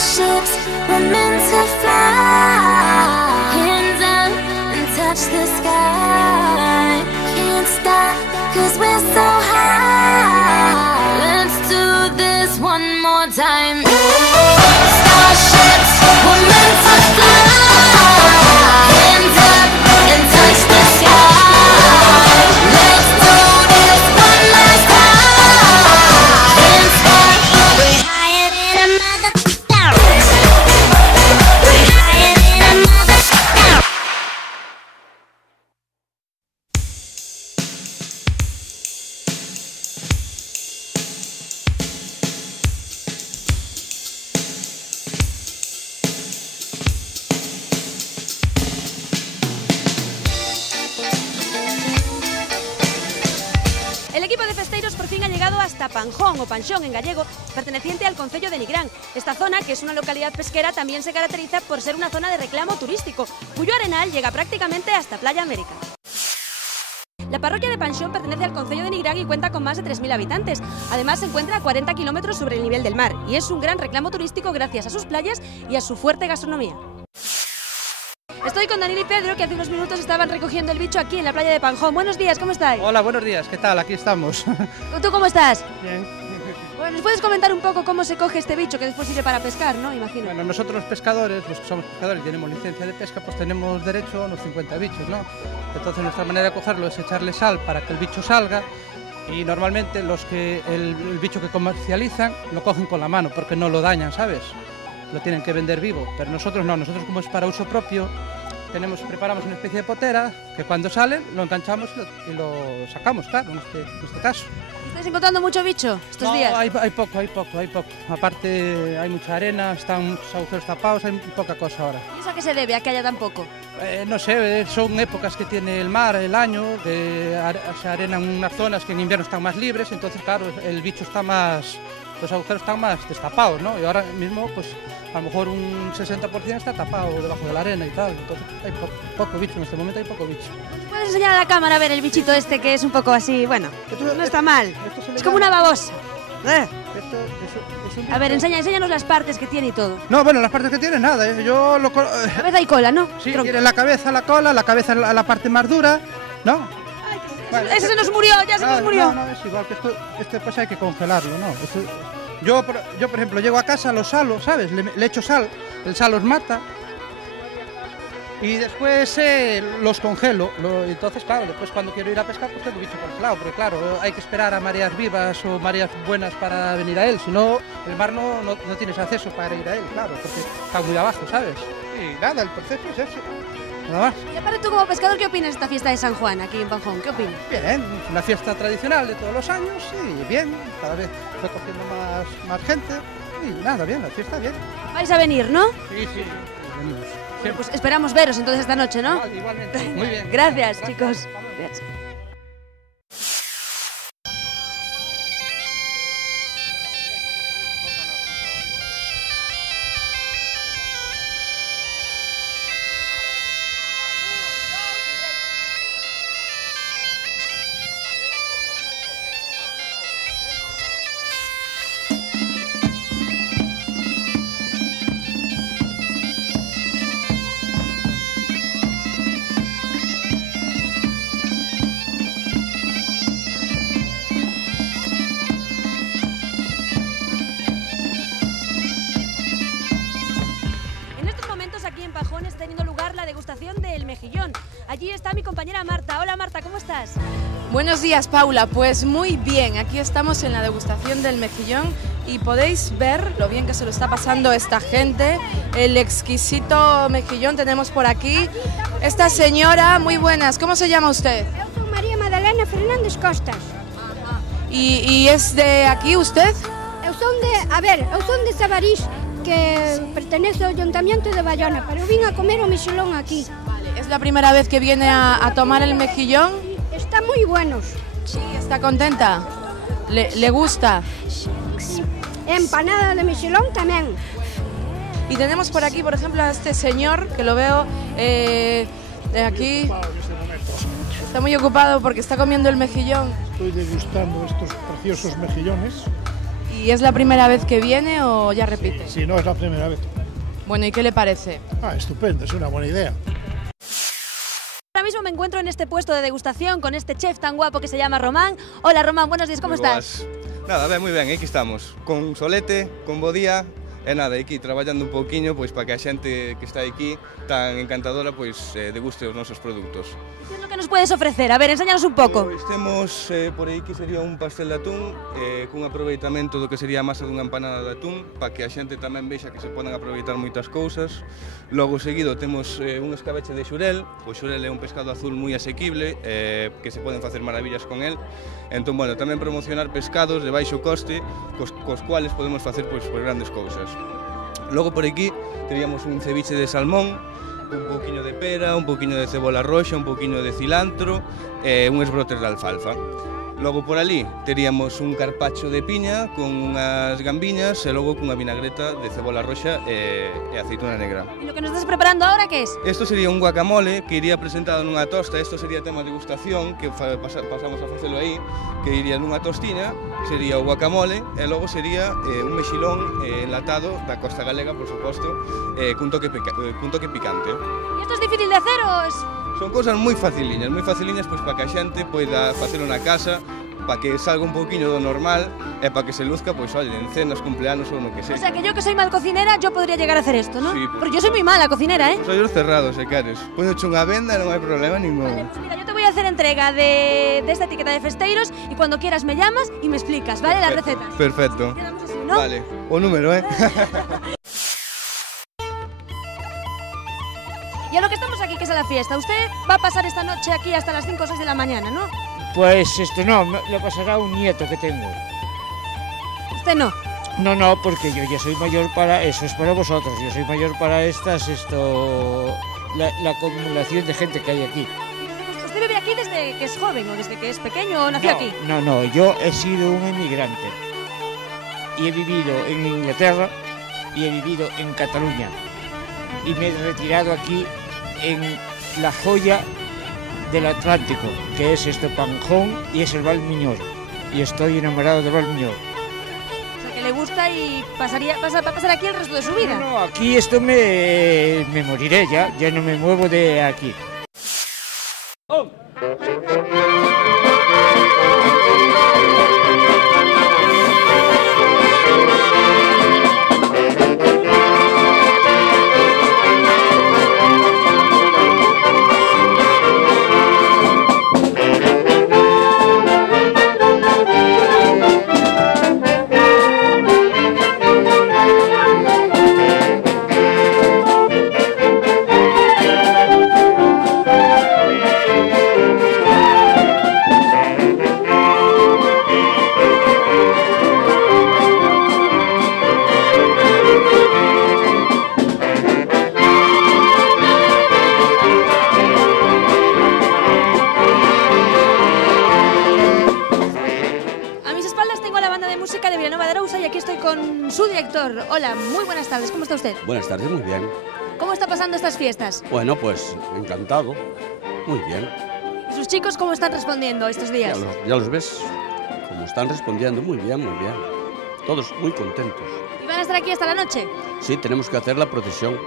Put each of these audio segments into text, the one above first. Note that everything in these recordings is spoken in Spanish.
Starships were meant to fly. Hands up and touch the sky. Can't stop, 'cause we're so high. Let's do this one more time. Starships were meant to fly. Hands up and touch the sky. Let's do this one last time. Can't stop, we're higher than a mother. We're higher than a mother. El equipo de festeiros por fin ha llegado hasta Panjón, o Panxón en gallego, perteneciente al concello de Nigrán. Esta zona, que es una localidad pesquera, también se caracteriza por ser una zona de reclamo turístico, cuyo arenal llega prácticamente hasta Playa América. La parroquia de Panxón pertenece al concello de Nigrán y cuenta con más de 3.000 habitantes. Además, se encuentra a 40 kilómetros sobre el nivel del mar y es un gran reclamo turístico gracias a sus playas y a su fuerte gastronomía. Estoy con Daniel y Pedro, que hace unos minutos estaban recogiendo el bicho aquí en la playa de Panjón. Buenos días, ¿cómo estáis? Hola, buenos días, ¿qué tal? Aquí estamos. ¿Tú cómo estás? Bien. Bueno, ¿nos puedes comentar un poco cómo se coge este bicho que después sirve para pescar, no? Imagino. Bueno, nosotros los pescadores, los que somos pescadores y tenemos licencia de pesca, pues tenemos derecho a unos 50 bichos, ¿no? Entonces nuestra manera de cogerlo es echarle sal para que el bicho salga y normalmente el bicho que comercializan lo cogen con la mano porque no lo dañan, ¿sabes? Lo tienen que vender vivo, pero nosotros no, nosotros como es para uso propio, preparamos una especie de potera que cuando salen lo enganchamos y lo sacamos, claro, en este caso. ¿Estáis encontrando mucho bicho estos días? Hay poco. Aparte hay mucha arena, están muchos agujeros tapados, hay poca cosa ahora. ¿Y eso a qué se debe, a que haya tan poco? No sé, son épocas que tiene el mar, el año, que se arenan unas zonas que en invierno están más libres, entonces claro, el bicho está más, los agujeros están más destapados, ¿no? Y ahora mismo, pues a lo mejor un 60% está tapado debajo de la arena y tal, entonces hay poco bicho, en este momento hay poco bicho. ¿Puedes enseñar a la cámara a ver el bichito este que es un poco así, bueno, no está mal, es como una babosa? A ver, enséñanos las partes que tiene y todo. No, bueno, las partes que tiene nada, Cabeza y cola, ¿no? Sí, tiene la cabeza, la cola, la cabeza la parte más dura, ¿no? Vale, ese se nos murió, ya se nos murió. No, es igual que este pues hay que congelarlo, ¿no? Yo, por ejemplo, llego a casa, lo salo, ¿sabes? Le echo sal, el sal los mata y después los congelo. Entonces, claro, después cuando quiero ir a pescar, pues tengo bicho congelado, porque claro, hay que esperar a mareas vivas o mareas buenas para venir a él, si no, el mar no tienes acceso para ir a él, claro, porque está muy abajo, ¿sabes? Y nada, el proceso es eso. Nada más. Y aparte tú como pescador, ¿qué opinas de esta fiesta de San Juan aquí en Panjón? ¿Qué opinas? Bien, es una fiesta tradicional de todos los años y bien, cada vez fue cogiendo más gente y nada, bien, la fiesta bien. Vais a venir, ¿no? Sí, venimos. Bueno, pues esperamos veros entonces esta noche, ¿no? Igualmente, muy bien. Gracias, chicos. Gracias. Aquí en Panjón está teniendo lugar la degustación del mejillón. Allí está mi compañera Marta. Hola Marta, ¿cómo estás? Buenos días, Paula. Pues muy bien, aquí estamos en la degustación del mejillón y podéis ver lo bien que se lo está pasando esta gente. El exquisito mejillón tenemos por aquí. Esta señora, muy buenas, ¿cómo se llama usted? Eu son María Madalena Fernández Costas. ¿Y es de aquí usted? Eu son de Sabarís, que pertenece ao Ayuntamiento de Bayona, pero vine a comer o mexilón aquí. ¿Es la primera vez que viene a tomar el mejillón? Está muy buenos. Sí, ¿está contenta? ¿Le gusta? Empanada de mexilón tamén. Y tenemos por aquí, por ejemplo, a este señor, que lo veo de aquí. Está muy ocupado porque está comiendo el mejillón. Estoy degustando estos preciosos mejillones. ¿Y es la primera vez que viene o ya repite? Si no, es la primera vez. Bueno, ¿y qué le parece? Estupendo, es una buena idea. Ahora mismo me encuentro en este puesto de degustación con este chef tan guapo que se llama Román. Hola Román, buenos días, ¿cómo estás? Nada, ben, moi ben, aquí estamos, con solete, con bo día, e nada, aquí traballando un pouquiño pois para que a xente que está aquí tan encantadora pois deguste os nosos produtos. ¿Qué es lo que nos puedes ofrecer? A ver, enséñanos un pouco. Pois temos por aí que sería un pastel de atún cun aproveitamento do que sería a masa dunha empanada de atún para que a xente tamén vexa que se poden aproveitar moitas cousas. Logo seguido temos un escabeche de xurel, o xurel é un pescado azul moi asequible que se poden facer maravillas con el. Entón, bueno, tamén promocionar pescados de baixo coste cos cuales podemos facer pois grandes cousas. Logo por aquí teríamos un ceviche de salmón, un pouquiño de pera, un pouquiño de cebola roxa, un pouquiño de cilantro e uns brotes de alfalfa. Logo por ali teríamos un carpacho de piña con unhas gambiñas e logo cunha vinagreta de cebola roxa e aceituna negra. ¿Y lo que nos estás preparando ahora qué es? Isto sería un guacamole que iría presentado nunha tosta, isto sería tema de degustación, que pasamos a facelo aí, que iría nunha tostiña, sería o guacamole e logo sería un mexilón enlatado da costa galega, por suposto, cun toque picante. ¿Y esto es difícil de hacer o es...? Son cousas moi faciliñas pois para que a xente poida facelo na casa, para que salga un pouquiño do normal e para que se luzca, pois, oye, en cenas, cumpleanos ou no que O sea. sea, que yo que soy mal cocinera, yo podría llegar a hacer esto, ¿no? Sí, Porque yo soy muy mala cocinera, ¿eh? Os ollos cerrados, se queres. Pois hecho unha venda e non hai problema ningún. Vale, pues mira, yo te voy a hacer entrega de esta etiqueta de Festeiros y cuando quieras me llamas y me explicas, ¿vale? Las recetas. Perfecto. Quedamos así, ¿no? Vale, o número, Y a lo que estamos aquí, que es a la fiesta, usted va a pasar esta noche aquí hasta las 5 o 6 de la mañana, ¿no? Pues no, lo pasará un nieto que tengo. Usted no. No, porque yo ya soy mayor para eso, es para vosotros, yo soy mayor para la acumulación de gente que hay aquí. ¿Usted vive aquí desde que es joven o desde que es pequeño o nació aquí? No, yo he sido un emigrante y he vivido en Inglaterra y he vivido en Cataluña y me he retirado aquí en la joya del Atlántico, que es Panjón y es el Valmiñor, y estoy enamorado de Valmiñor. O sea, que le gusta y va a pasar aquí el resto de su vida. No, aquí me moriré ya no me muevo de aquí. Su director. Hola, muy buenas tardes, ¿cómo está usted? Buenas tardes, muy bien. ¿Cómo está pasando estas fiestas? Bueno, pues encantado, muy bien. ¿Y sus chicos cómo están respondiendo estos días? Ya los ves, como están respondiendo, muy bien, muy bien. Todos muy contentos. ¿Y van a estar aquí hasta la noche? Sí, tenemos que hacer la procesión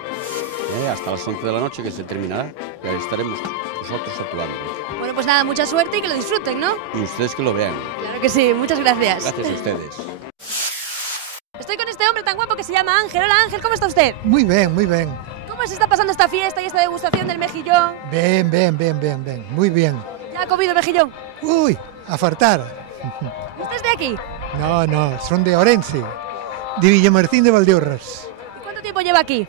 hasta las 11 de la noche, que se terminará, y ahí estaremos nosotros actuando. Bueno, pues nada, mucha suerte y que lo disfruten, ¿no? Y ustedes que lo vean. Claro que sí, muchas gracias. Gracias a ustedes. Estoy con este hombre tan guapo que se llama Ángel. Hola Ángel, ¿cómo está usted? Muy bien, muy bien. ¿Cómo se está pasando esta fiesta y esta degustación del mejillón? Bien, muy bien. ¿Ya ha comido mejillón? Uy, a fartar. ¿Usted es de aquí? No, son de Orense, de Villamartín de Valdeorras. ¿Y cuánto tiempo lleva aquí?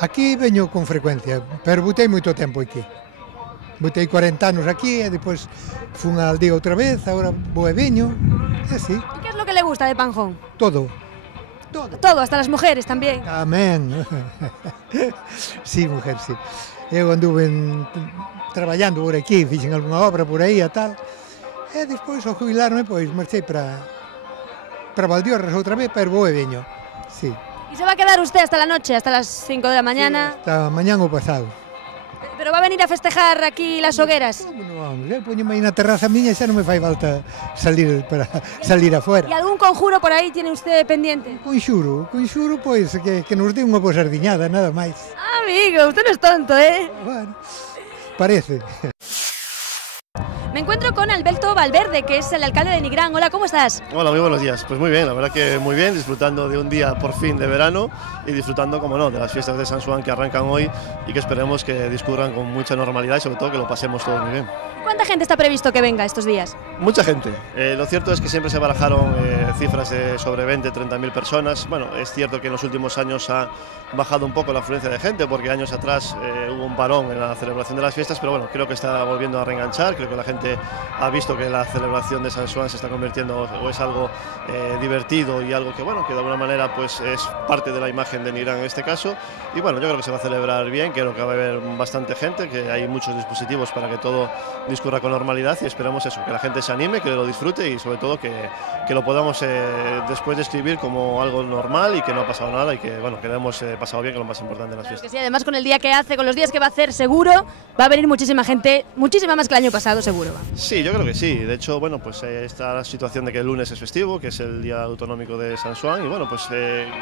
Aquí veño con frecuencia, pero botei moito tempo aquí. Botei 40 anos aquí e depois fun a aldea outra vez, agora vou e veño, e así. ¿Y qué es lo que le gusta de Panjón? Todo. Todo, hasta las mujeres también. Amén. Sí, mujer, sí. Eu anduve traballando por aquí, fixen algunha obra por aí e tal. E despois, ao jubilarme, pois marchei para Valdeorras outra vez, pero vou e veño. Sí. ¿Y se va a quedar usted hasta la noche, hasta las 5 de la mañana? Sí, hasta mañán o pasado. Pero va a venir a festejar aquí las hogueras. Como non vamos, poñeme aí na terraza miña e xa non me fai falta salir para salir afuera. ¿Y algún conjuro por ahí tiene usted pendiente? Conxuro, pois, que nos dé unha boa sardiñada, nada máis. Amigo, usted no es tonto, ¿eh? Bueno, parece. Me encuentro con Alberto Valverde, que es el alcalde de Nigrán. Hola, ¿cómo estás? Hola, muy buenos días. Pues muy bien, la verdad que muy bien, disfrutando de un día por fin de verano y disfrutando, como no, de las fiestas de San Juan que arrancan hoy y que esperemos que discurran con mucha normalidad y sobre todo que lo pasemos todos muy bien. ¿Cuánta gente está previsto que venga estos días? Mucha gente. Lo cierto es que siempre se barajaron cifras de sobre 20-30.000 personas. Bueno, es cierto que en los últimos años ha bajado un poco la afluencia de gente porque años atrás hubo un parón en la celebración de las fiestas, pero bueno, creo que está volviendo a reenganchar. Creo que la gente ha visto que la celebración de San Juan se está convirtiendo o es algo divertido y algo que, bueno, que de alguna manera pues es parte de la imagen de Nigrán en este caso. Y bueno, yo creo que se va a celebrar bien, creo que va a haber bastante gente, que hay muchos dispositivos para que todo discurra con normalidad y esperemos eso, que la gente se anime, que lo disfrute y sobre todo que lo podamos después describir como algo normal y que no ha pasado nada y que, bueno, que lo hemos pasado bien, que es lo más importante de las fiestas. Que sí, además con el día que hace, con los días que va a hacer, seguro va a venir muchísima gente, muchísima más que el año pasado, seguro. Sí, yo creo que sí. De hecho, bueno, pues está la situación de que el lunes es festivo, que es el día autonómico de San Juan y bueno, pues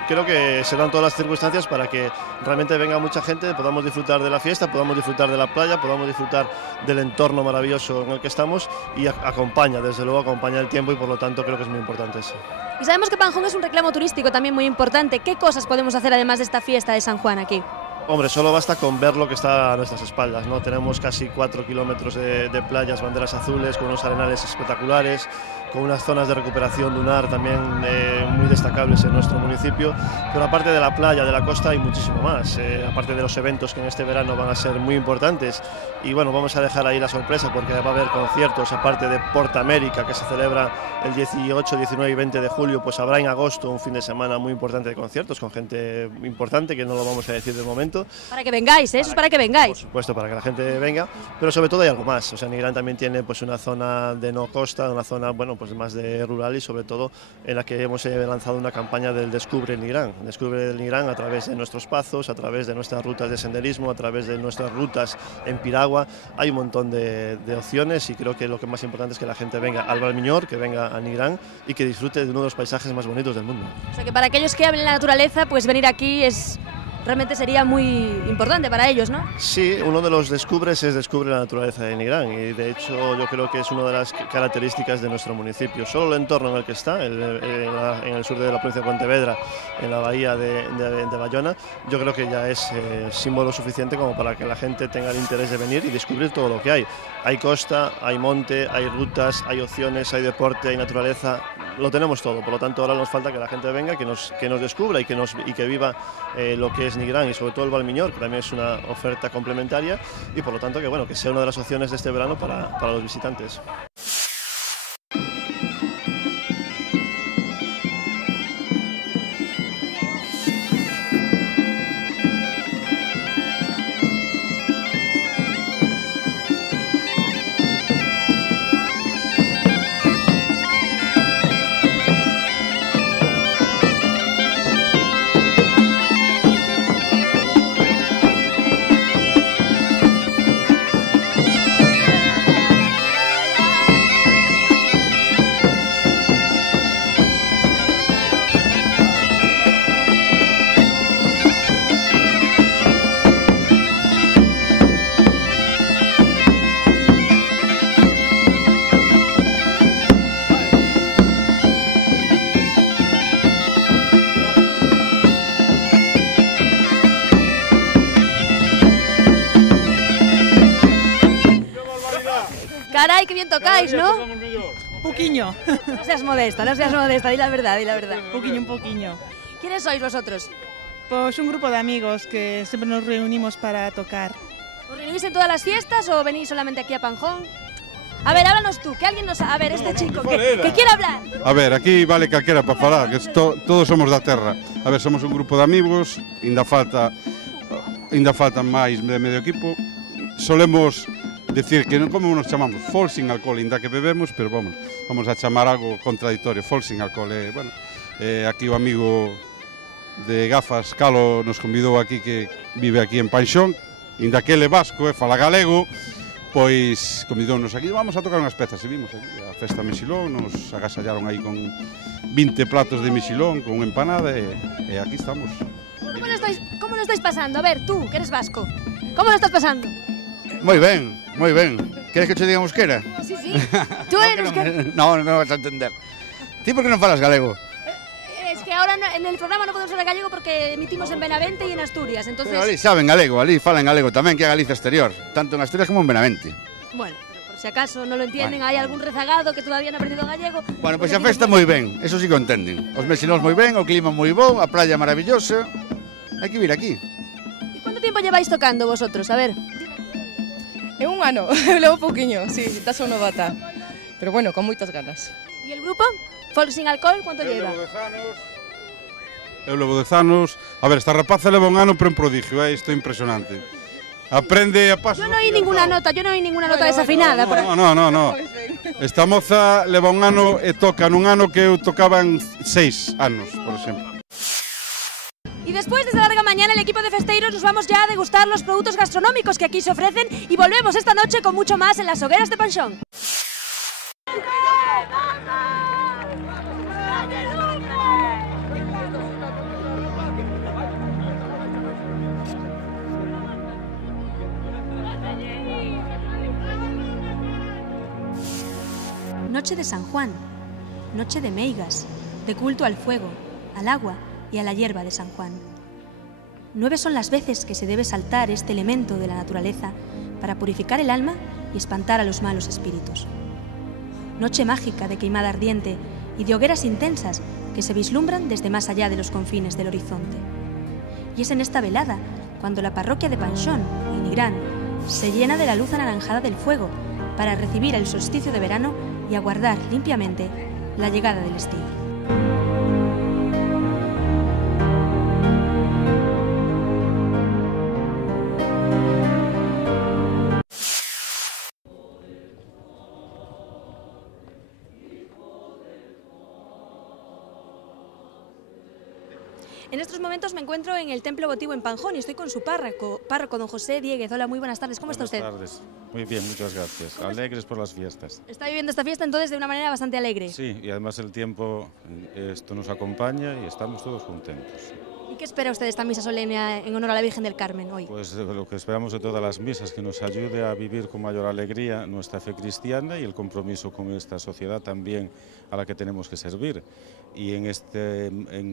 creo que se dan todas las circunstancias para que realmente venga mucha gente, podamos disfrutar de la fiesta, podamos disfrutar de la playa, podamos disfrutar del entorno maravilloso en el que estamos y acompaña, desde luego acompaña el tiempo y por lo tanto creo que es muy importante eso. Y sabemos que Panjón es un reclamo turístico también muy importante. ¿Qué cosas podemos hacer además de esta fiesta de San Juan aquí? Hombre, solo basta con ver lo que está a nuestras espaldas, ¿no? Tenemos casi 4 kilómetros de playas, banderas azules, con unos arenales espectaculares, con unas zonas de recuperación dunar también muy destacables en nuestro municipio, pero aparte de la playa, de la costa, hay muchísimo más, aparte de los eventos que en este verano van a ser muy importantes y bueno, vamos a dejar ahí la sorpresa porque va a haber conciertos, aparte de Porta América que se celebra el 18, 19 y 20 de julio, pues habrá en agosto un fin de semana muy importante de conciertos con gente importante que no lo vamos a decir de momento. Para que vengáis, eso es para que vengáis. Por supuesto, para que la gente venga, pero sobre todo hay algo más, o sea, Nigrán también tiene pues una zona de no costa, una zona, bueno, pues más de rural y sobre todo en la que hemos lanzado una campaña del Descubre el Nigrán. Descubre el Nigrán a través de nuestros pazos, a través de nuestras rutas de senderismo, a través de nuestras rutas en piragua. Hay un montón de opciones y creo que lo que más importante es que la gente venga al Valmiñor, que venga a Nigrán y que disfrute de uno de los paisajes más bonitos del mundo. O sea que para aquellos que hablen la naturaleza, pues venir aquí realmente sería muy importante para ellos, ¿no? Sí, uno de los descubres es descubre la naturaleza de Nigrán y de hecho yo creo que es una de las características de nuestro municipio. Solo el entorno en el que está, en el sur de la provincia de Pontevedra, en la bahía de Bayona, yo creo que ya es símbolo suficiente como para que la gente tenga el interés de venir y descubrir todo lo que hay. Hay costa, hay monte, hay rutas, hay opciones, hay deporte, hay naturaleza, lo tenemos todo, por lo tanto ahora nos falta que la gente venga, que nos descubra y que viva lo que es Nigrán y sobre todo el Valmiñor, que también es una oferta complementaria y por lo tanto que, bueno, que sea una de las opciones de este verano para los visitantes. Caray, qué bien tocáis, ¿no? Poquiño. No seas modesta, di la verdad, di la verdad. Un poquiño. ¿Quiénes sois vosotros? Pues un grupo de amigos que siempre nos reunimos para tocar. ¿Os reunís en todas las fiestas o venís solamente aquí a Panjón? A ver, háblanos tú, que alguien nos... A ver, este chico, que quiere hablar. A ver, aquí vale calquera para falar, que todos somos da terra. A ver, somos un grupo de amigos, ainda faltan máis de medio equipo. Solemos decir que non como nos chamamos fol sin alcohol, ainda que bebemos, pero vamos a chamar algo contradictorio, fol sin alcohol. Bueno, aquí o amigo de gafas, Calo, nos convidou aquí, que vive aquí en Panxón, inda que ele vasco e fala galego, pois convidounos aquí, vamos a tocar unhas pezas, e vimos aquí a festa mexilón, nos agasallaron aí con 20 platos de mexilón, con unha empanada, e aquí estamos. ¿Cómo lo estáis pasando? A ver, tú, que eres vasco, ¿cómo lo estás pasando? Moi ben, moi ben. Queres que te diga en euskera? Sí, sí. Tú eres euskera. No, non me vas a entender. Ti por que non falas galego? Es que ahora en el programa no podemos hablar gallego porque emitimos en Benavente y en Asturias, entonces... Pero ali saben galego, ali falan galego tamén, que é Galicia exterior, tanto en Asturias como en Benavente. Bueno, pero por si acaso no lo entienden, hay algún rezagado que todavía no ha aprendido gallego... Bueno, pois a festa moi ben, eso sí que o entenden. Os mexilóns moi ben, o clima moi bo, a playa maravillosa. Hai que vir aquí. ¿Y cuánto tiempo lleváis tocando vosotros? A ver... É un ano, eu levo pouquiño, sí, está só novata. Pero bueno, con moitas ganas. ¿Y el grupo? Folk sin alcohol, ¿cuánto lleva? Eu levo 10 anos. A ver, esta rapaza leva un ano, pero en prodigio, isto é impresionante. Aprende a pasos... Yo no oí ninguna nota desafinada. No. Esta moza leva un ano e toca nun ano que eu tocaba en 6 anos, por exemplo. Y después de esta larga mañana, el equipo de festeiros nos vamos ya a degustar los productos gastronómicos que aquí se ofrecen y volvemos esta noche con mucho más en las hogueras de Panxón. Noche de San Juan, noche de meigas, de culto al fuego, al agua y a la hierba de San Juan. 9 son las veces que se debe saltar este elemento de la naturaleza para purificar el alma y espantar a los malos espíritus. Noche mágica de queimada ardiente y de hogueras intensas que se vislumbran desde más allá de los confines del horizonte. Y es en esta velada cuando la parroquia de Panxón, en Nigrán, se llena de la luz anaranjada del fuego para recibir el solsticio de verano y aguardar limpiamente la llegada del estío. En estos momentos me encuentro en el Templo Votivo en Panjón y estoy con su párroco don José Dieguez. Hola, muy buenas tardes. ¿Cómo está usted? Buenas tardes. Muy bien, muchas gracias. Alegres por las fiestas. Está viviendo esta fiesta entonces de una manera bastante alegre. Sí, y además el tiempo, esto nos acompaña y estamos todos contentos. ¿Y qué espera usted de esta misa solemne en honor a la Virgen del Carmen hoy? Pues lo que esperamos de todas las misas, que nos ayude a vivir con mayor alegría nuestra fe cristiana y el compromiso con esta sociedad también a la que tenemos que servir. Y en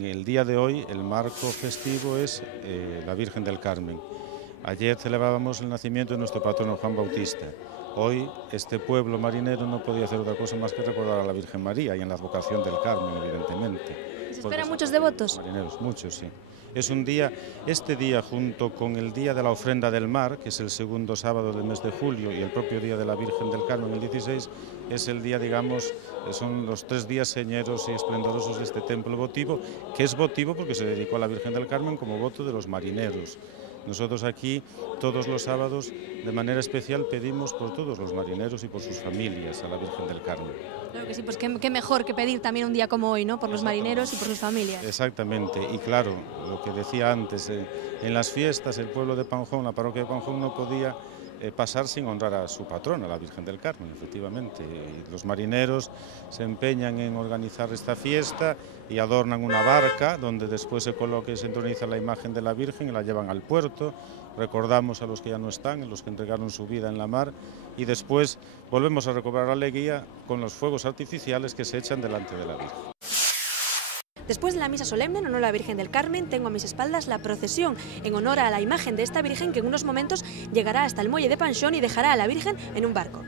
el día de hoy el marco festivo es la Virgen del Carmen. Ayer celebrábamos el nacimiento de nuestro patrono Juan Bautista. Hoy este pueblo marinero no podía hacer otra cosa más que recordar a la Virgen María y en la advocación del Carmen, evidentemente. ¿Se esperan muchos devotos? Marineros, muchos, sí. Es un día, este día junto con el día de la ofrenda del mar, que es el segundo sábado del mes de julio, y el propio día de la Virgen del Carmen, el 16, es el día, digamos, son los 3 días señeros y esplendorosos de este templo votivo, que es votivo porque se dedicó a la Virgen del Carmen como voto de los marineros. Nosotros aquí, todos los sábados, de manera especial, pedimos por todos los marineros y por sus familias a la Virgen del Carmen. Claro que sí, pues qué mejor que pedir también un día como hoy, ¿no? Por los marineros y por sus familias. Exactamente, y claro, lo que decía antes, en las fiestas el pueblo de Panjón, la parroquia de Panjón no podía pasar sin honrar a su patrona, la Virgen del Carmen, efectivamente. Y los marineros se empeñan en organizar esta fiesta y adornan una barca donde después se coloca y se entroniza la imagen de la Virgen y la llevan al puerto. Recordamos a los que ya no están, a los que entregaron su vida en la mar, y después volvemos a recobrar la alegría con los fuegos artificiales que se echan delante de la Virgen. Después de la misa solemne en honor a la Virgen del Carmen, tengo a mis espaldas la procesión en honor a la imagen de esta Virgen que en unos momentos llegará hasta el muelle de Panxón y dejará a la Virgen en un barco.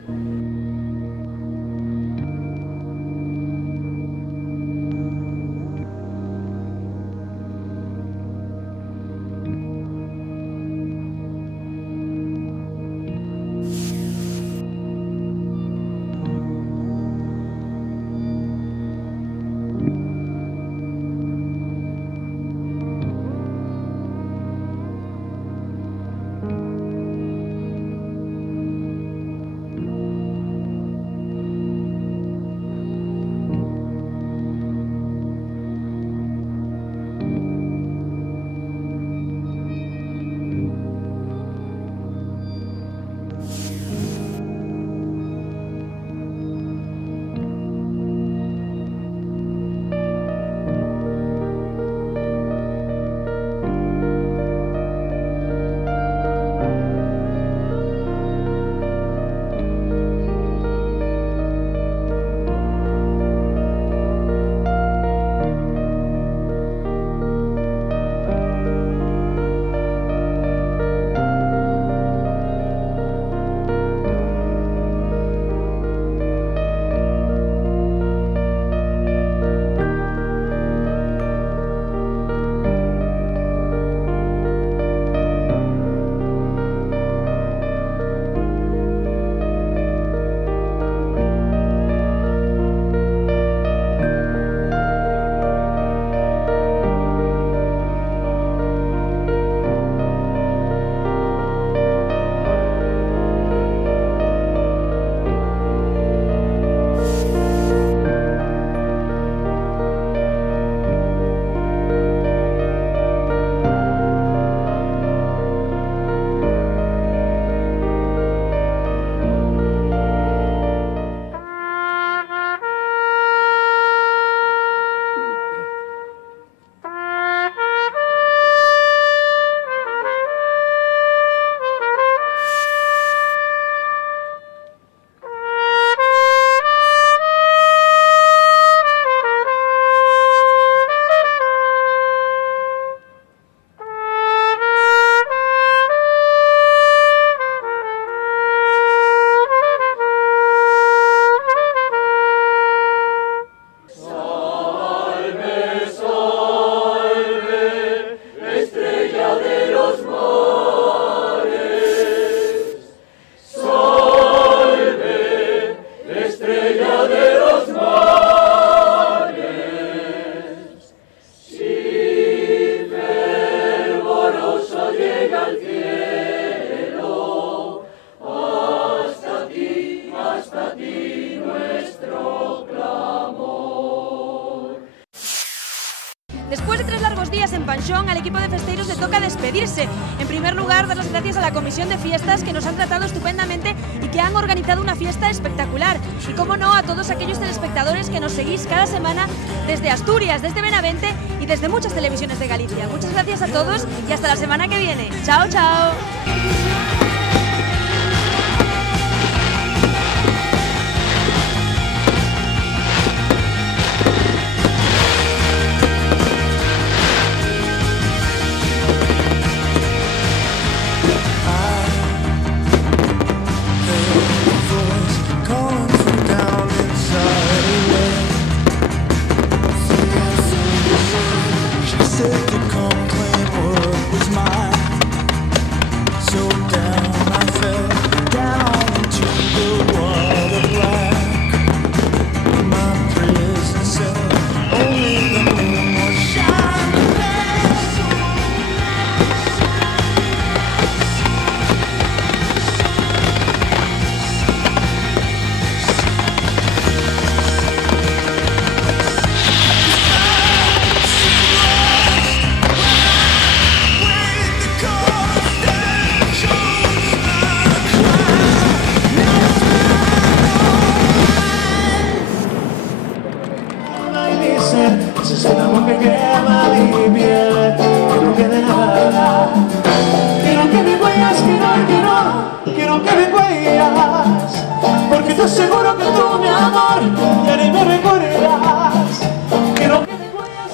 al equipo de festeiros le toca despedirse. En primer lugar, dar las gracias a la comisión de fiestas que nos han tratado estupendamente y que han organizado una fiesta espectacular. Y cómo no, a todos aquellos telespectadores que nos seguís cada semana desde Asturias, desde Benavente y desde muchas televisiones de Galicia. Muchas gracias a todos y hasta la semana que viene. Chao, chao.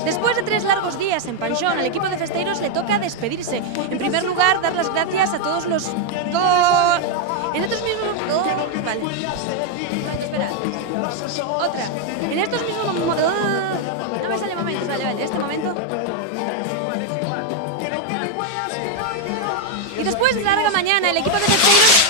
Después de 3 largos días en Panxón, al equipo de festeiros le toca despedirse. En primer lugar, dar las gracias a todos los... En estos mismos... Vale. Espera. Otra. En estos mismos... No me sale momentos. Vale. Este momento. Y después de larga mañana, el equipo de festeiros